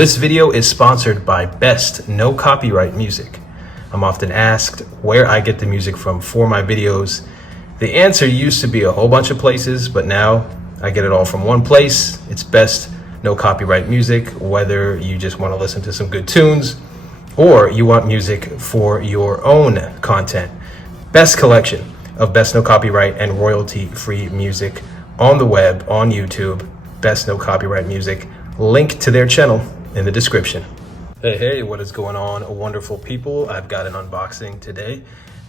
This video is sponsored by Best No Copyright Music. I'm often asked where I get the music from for my videos. The answer used to be a whole bunch of places, but now I get it all from one place. It's Best No Copyright Music, whether you just want to listen to some good tunes or you want music for your own content. Best collection of Best No Copyright and royalty-free music on the web, on YouTube. Best No Copyright Music. Link to their channel in the description. Hey, what is going on, wonderful people? I've got an unboxing today,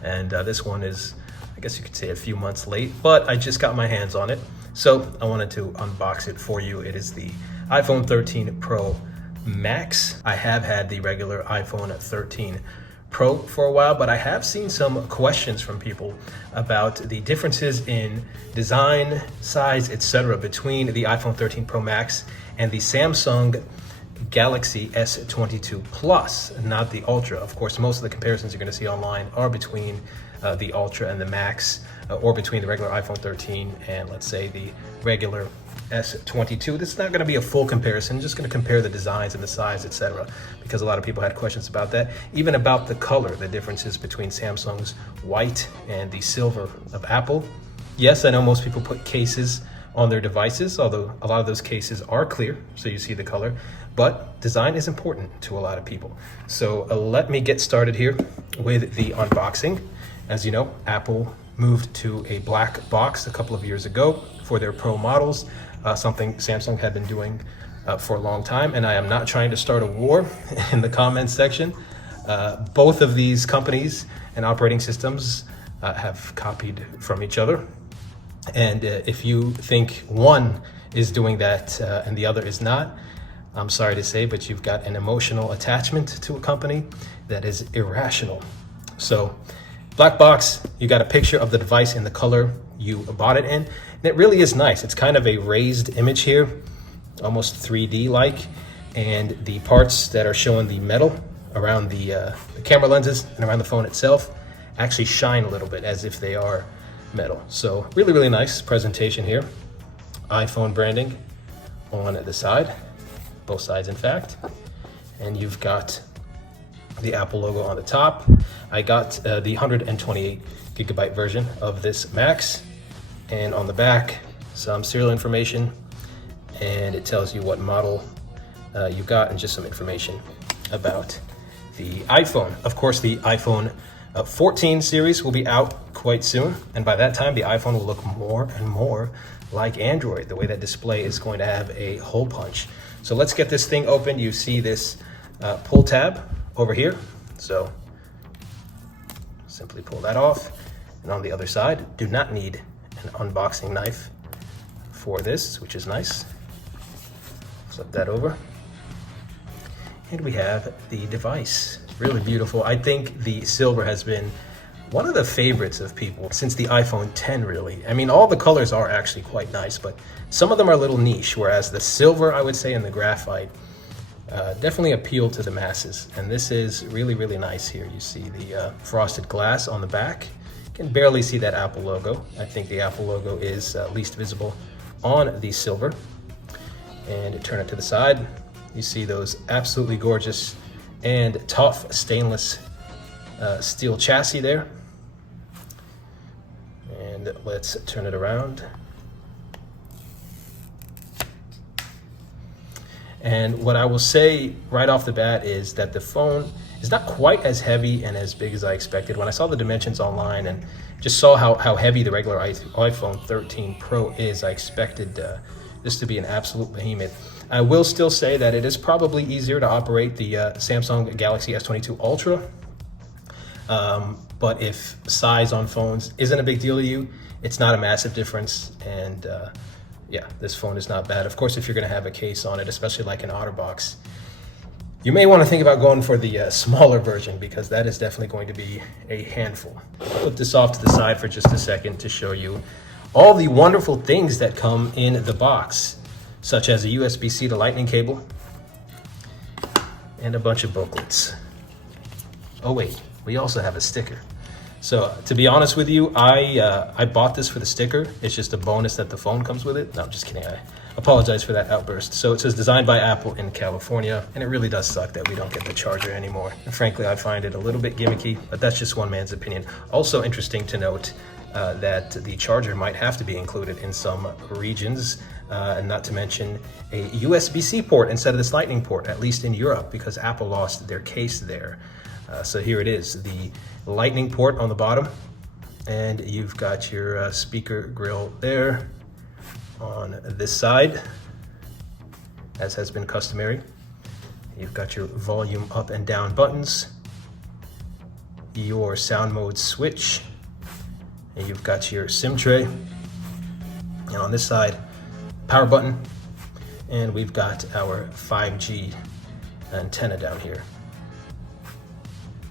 and this one is, I guess you could say, a few months late, but I just got my hands on it, so I wanted to unbox it for you. It is the iPhone 13 Pro Max. I have had the regular iPhone 13 Pro for a while, but I have seen some questions from people about the differences in design, size, etc. between the iPhone 13 Pro Max and the Samsung Galaxy S22 Plus, not the Ultra. Of course, most of the comparisons you're going to see online are between the Ultra and the Max, or between the regular iPhone 13 and, let's say, the regular S22. This is not going to be a full comparison, just going to compare the designs and the size, etc., because a lot of people had questions about that, even about the color, the differences between Samsung's white and the silver of Apple. Yes, I know most people put cases on their devices, although a lot of those cases are clear, so you see the color, but design is important to a lot of people. So let me get started here with the unboxing. As you know, Apple moved to a black box a couple of years ago for their Pro models, something Samsung had been doing for a long time, and I am not trying to start a war in the comments section. Both of these companies and operating systems have copied from each other. And if you think one is doing that and the other is not, I'm sorry to say, but you've got an emotional attachment to a company that is irrational. So, black box, you got a picture of the device in the color you bought it in. And it really is nice. It's kind of a raised image here, almost 3D-like. And the parts that are showing the metal around the camera lenses and around the phone itself actually shine a little bit as if they are metal. So really, really nice presentation here. iPhone branding on the side, both sides in fact. And you've got the Apple logo on the top. I got the 128 gigabyte version of this Max. And on the back, some serial information, and it tells you what model you got and just some information about the iPhone. Of course, the iPhone 14 series will be out quite soon, and by that time the iPhone will look more and more like Android. The way that display is going to have a hole punch. So let's get this thing open. You see this pull tab over here, so simply pull that off. And on the other side, do not need an unboxing knife for this, which is nice. Flip that over, and we have the device. Really beautiful. I think the silver has been one of the favorites of people since the iPhone 10, really. I mean, all the colors are actually quite nice, but some of them are a little niche, whereas the silver, I would say, and the graphite definitely appeal to the masses. And this is really, really nice here. You see the frosted glass on the back. You can barely see that Apple logo. I think the Apple logo is least visible on the silver. And turn it to the side. You see those absolutely gorgeous and tough stainless steel chassis there. And let's turn it around. And what I will say right off the bat is that the phone is not quite as heavy and as big as I expected. When I saw the dimensions online and just saw how heavy the regular iPhone 13 Pro is, I expected this to be an absolute behemoth. I will still say that it is probably easier to operate the Samsung Galaxy S22 Ultra. But if size on phones isn't a big deal to you, it's not a massive difference. And yeah, this phone is not bad. Of course, if you're going to have a case on it, especially like an OtterBox, you may want to think about going for the smaller version, because that is definitely going to be a handful. I'll put this off to the side for just a second to show you all the wonderful things that come in the box, such as a USB-C to Lightning cable and a bunch of booklets. Oh wait, we also have a sticker. So to be honest with you, I bought this for the sticker. It's just a bonus that the phone comes with it. No, I'm just kidding. I apologize for that outburst. So it says designed by Apple in California, and it really does suck that we don't get the charger anymore. And frankly, I find it a little bit gimmicky, but that's just one man's opinion. Also interesting to note that the charger might have to be included in some regions, and not to mention a USB-C port instead of this Lightning port, at least in Europe, because Apple lost their case there. So here it is, the Lightning port on the bottom, and you've got your speaker grill there on this side, as has been customary. You've got your volume up and down buttons, your sound mode switch, and you've got your SIM tray, and on this side, power button, and we've got our 5G antenna down here.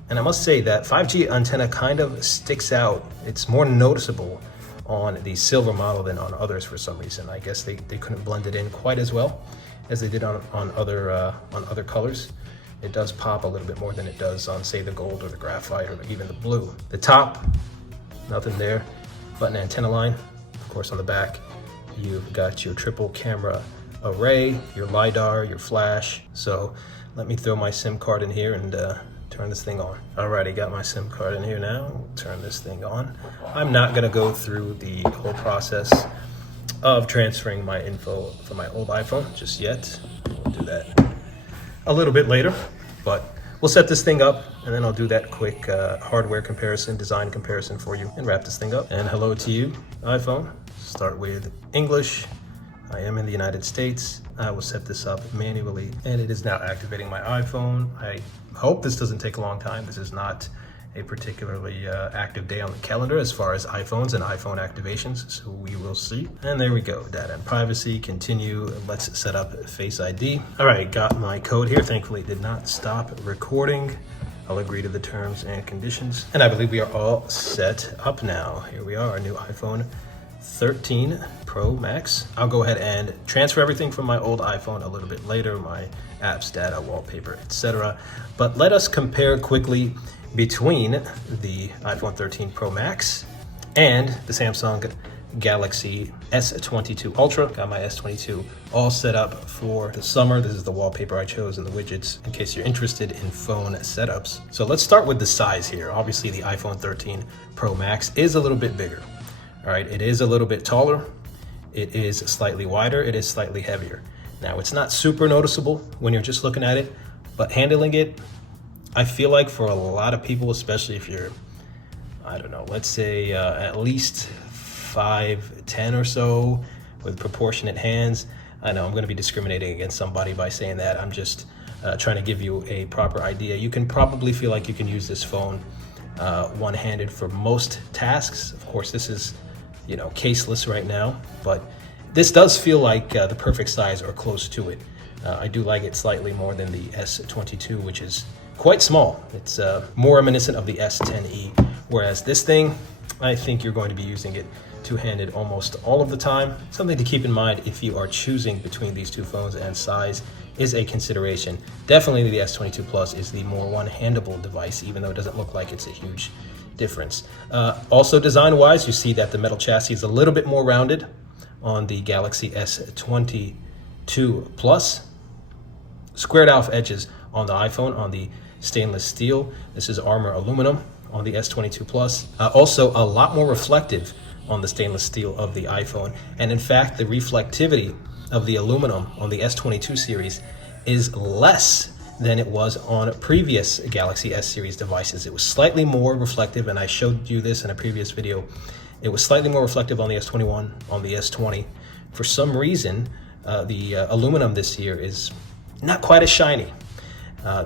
And I must say that 5G antenna kind of sticks out. It's more noticeable on the silver model than on others for some reason. I guess they couldn't blend it in quite as well as they did on other colors. It does pop a little bit more than it does on, say, the gold or the graphite or even the blue. The top, nothing there. Button antenna line, of course. On the back, you've got your triple camera array, your LiDAR, your flash. So let me throw my SIM card in here and turn this thing on. Alrighty, got my SIM card in here now. We'll turn this thing on. I'm not gonna go through the whole process of transferring my info from my old iPhone just yet. We'll do that a little bit later, but we'll set this thing up and then I'll do that quick hardware comparison, design comparison for you, and wrap this thing up. And hello to you, iPhone. Start with English. I am in the United States. I will set this up manually, and it is now activating my iPhone. I hope this doesn't take a long time. This is not a particularly active day on the calendar as far as iPhones and iPhone activations, so we will see. And there we go, data and privacy, continue. Let's set up Face ID. All right, got my code here. Thankfully, it did not stop recording. I'll agree to the terms and conditions. And I believe we are all set up now. Here we are, our new iPhone 13 Pro Max. I'll go ahead and transfer everything from my old iPhone a little bit later, my apps, data, wallpaper, etc. But let us compare quickly between the iPhone 13 Pro Max and the Samsung Galaxy S22 Ultra. Got my S22 all set up for the summer. This is the wallpaper I chose and the widgets in case you're interested in phone setups. So let's start with the size here. Obviously the iPhone 13 Pro Max is a little bit bigger. All right, it is a little bit taller. It is slightly wider. It is slightly heavier. Now, it's not super noticeable when you're just looking at it, but handling it, I feel like for a lot of people, especially if you're, I don't know, let's say at least 5'10" or so with proportionate hands. I know I'm going to be discriminating against somebody by saying that. I'm just trying to give you a proper idea. You can probably feel like you can use this phone one-handed for most tasks. Of course, this is, you know, caseless right now, but this does feel like the perfect size or close to it. I do like it slightly more than the S22, which is quite small. It's more reminiscent of the S10e, whereas this thing, I think you're going to be using it two-handed almost all of the time. Something to keep in mind if you are choosing between these two phones, and size is a consideration. Definitely the S22 Plus is the more one-handable device, even though it doesn't look like it's a huge difference. Also design-wise, you see that the metal chassis is a little bit more rounded on the Galaxy S22 Plus. Squared off edges on the iPhone on the stainless steel. This is armor aluminum on the S22 Plus. Also a lot more reflective on the stainless steel of the iPhone. And in fact, the reflectivity of the aluminum on the S22 series is less than it was on previous Galaxy S series devices. It was slightly more reflective, and I showed you this in a previous video. It was slightly more reflective on the S21, on the S20. For some reason, the aluminum this year is not quite as shiny.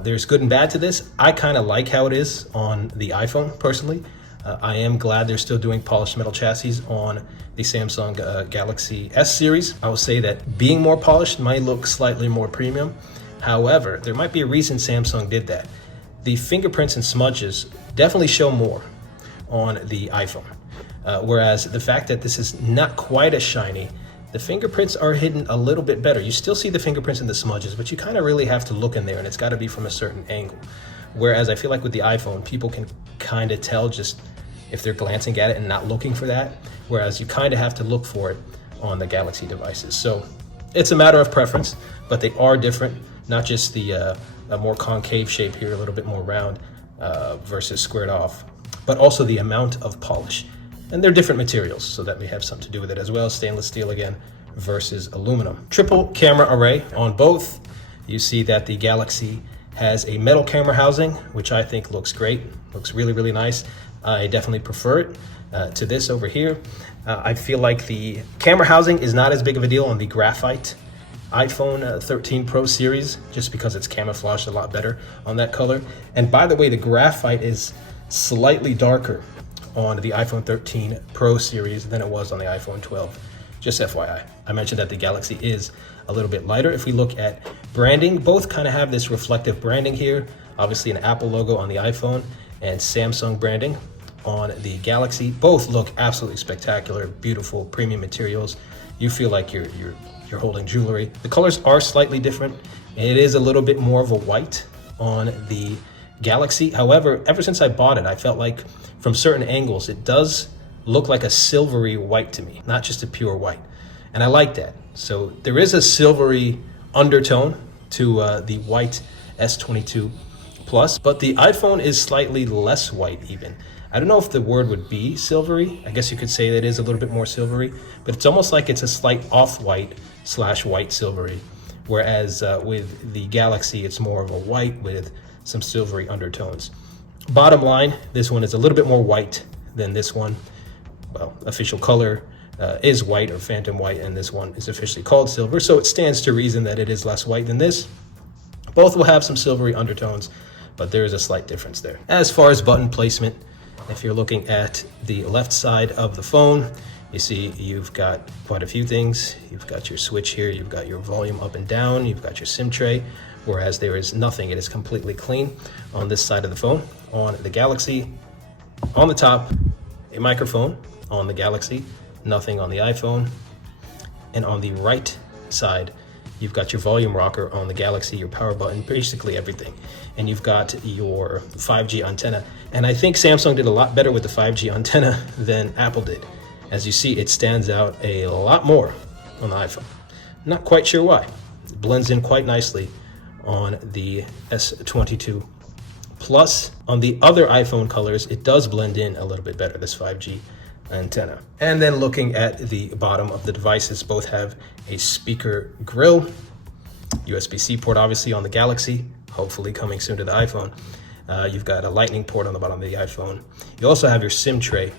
There's good and bad to this. I kind of like how it is on the iPhone, personally. I am glad they're still doing polished metal chassis on the Samsung Galaxy S series. I will say that being more polished might look slightly more premium. However, there might be a reason Samsung did that. The fingerprints and smudges definitely show more on the iPhone. Whereas the fact that this is not quite as shiny, the fingerprints are hidden a little bit better. You still see the fingerprints and the smudges, but you kind of really have to look in there, and it's got to be from a certain angle. Whereas I feel like with the iPhone, people can kind of tell just if they're glancing at it and not looking for that, whereas you kind of have to look for it on the Galaxy devices. So it's a matter of preference, but they are different, not just the a more concave shape here, a little bit more round versus squared off, but also the amount of polish. And they're different materials, so that may have something to do with it as well. Stainless steel again versus aluminum. Triple camera array on both. You see that the Galaxy has a metal camera housing, which I think looks great. Looks really, really nice. I definitely prefer it to this over here. I feel like the camera housing is not as big of a deal on the graphite iPhone 13 Pro series, just because it's camouflaged a lot better on that color. And by the way, the graphite is slightly darker on the iPhone 13 Pro series than it was on the iPhone 12. Just FYI. I mentioned that the Galaxy is a little bit lighter. If we look at branding, both kind of have this reflective branding here. Obviously an Apple logo on the iPhone and Samsung branding on the Galaxy. Both look absolutely spectacular, beautiful, premium materials. You feel like you're holding jewelry. The colors are slightly different. It is a little bit more of a white on the Galaxy. However, ever since I bought it, I felt like from certain angles, it does look like a silvery white to me, not just a pure white. And I like that. So there is a silvery undertone to the white S22 Plus, but the iPhone is slightly less white even. I don't know if the word would be silvery. I guess you could say that it is a little bit more silvery, but it's almost like it's a slight off-white / white silvery. Whereas with the Galaxy, it's more of a white with some silvery undertones. Bottom line, this one is a little bit more white than this one. Well, official color is white or phantom white, and this one is officially called silver. So it stands to reason that it is less white than this. Both will have some silvery undertones, but there is a slight difference there. As far as button placement, if you're looking at the left side of the phone, you see you've got quite a few things. You've got your switch here, you've got your volume up and down, you've got your SIM tray, whereas there is nothing. It is completely clean on this side of the phone. On the Galaxy, on the top, a microphone on the Galaxy, nothing on the iPhone. And on the right side, you've got your volume rocker on the Galaxy, your power button, basically everything. And you've got your 5G antenna. And I think Samsung did a lot better with the 5G antenna than Apple did. As you see, it stands out a lot more on the iPhone. Not quite sure why. It blends in quite nicely on the S22 Plus. On the other iPhone colors, it does blend in a little bit better, this 5G antenna. And then looking at the bottom of the devices, both have a speaker grill, USB-C port obviously on the Galaxy, hopefully coming soon to the iPhone. You've got a lightning port on the bottom of the iPhone. You also have your SIM tray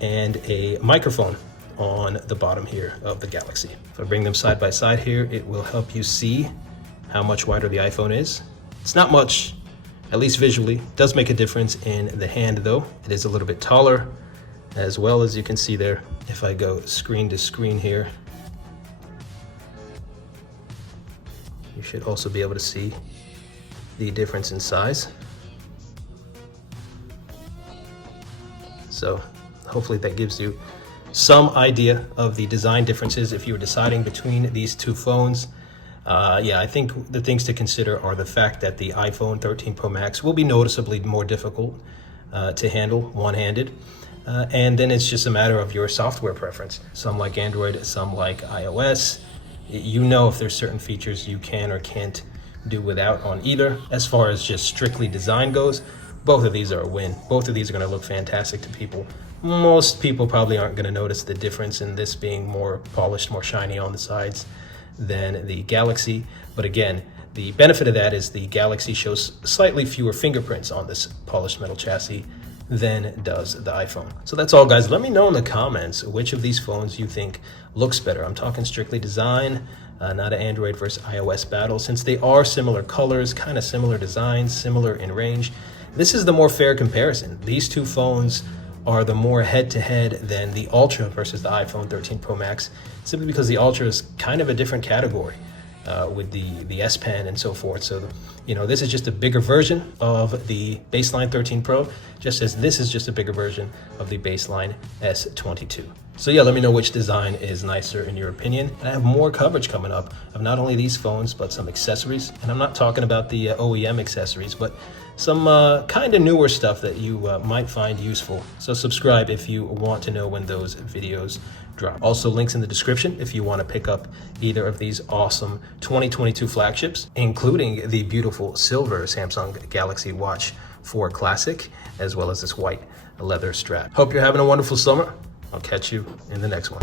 and a microphone on the bottom here of the Galaxy. If I bring them side by side here, it will help you see how much wider the iPhone is. It's not much, at least visually. It does make a difference in the hand though. It is a little bit taller, as well as you can see there. If I go screen to screen here, you should also be able to see the difference in size. So hopefully that gives you some idea of the design differences if you were deciding between these two phones. Yeah, I think the things to consider are the fact that the iPhone 13 Pro Max will be noticeably more difficult to handle one-handed. And then it's just a matter of your software preference. Some like Android, some like iOS. You know if there's certain features you can or can't do without on either. As far as just strictly design goes, both of these are a win. Both of these are going to look fantastic to people. Most people probably aren't going to notice the difference in this being more polished, more shiny on the sides than the Galaxy. But again, the benefit of that is the Galaxy shows slightly fewer fingerprints on this polished metal chassis than does the iPhone. So that's all, guys. Let me know in the comments which of these phones you think looks better. I'm talking strictly design, not an Android versus iOS battle. Since they are similar colors, kind of similar designs, similar in range, this is the more fair comparison. These two phones are the more head-to-head than the Ultra versus the iPhone 13 Pro Max, simply because the Ultra is kind of a different category with the S Pen and so forth. So, you know, this is just a bigger version of the baseline 13 Pro, just as this is just a bigger version of the baseline S22. So yeah, let me know which design is nicer in your opinion. And I have more coverage coming up of not only these phones, but some accessories. And I'm not talking about the OEM accessories, but some kind of newer stuff that you might find useful. So subscribe if you want to know when those videos drop. Also, links in the description if you want to pick up either of these awesome 2022 flagships, including the beautiful silver Samsung Galaxy Watch 4 Classic, as well as this white leather strap. Hope you're having a wonderful summer. I'll catch you in the next one.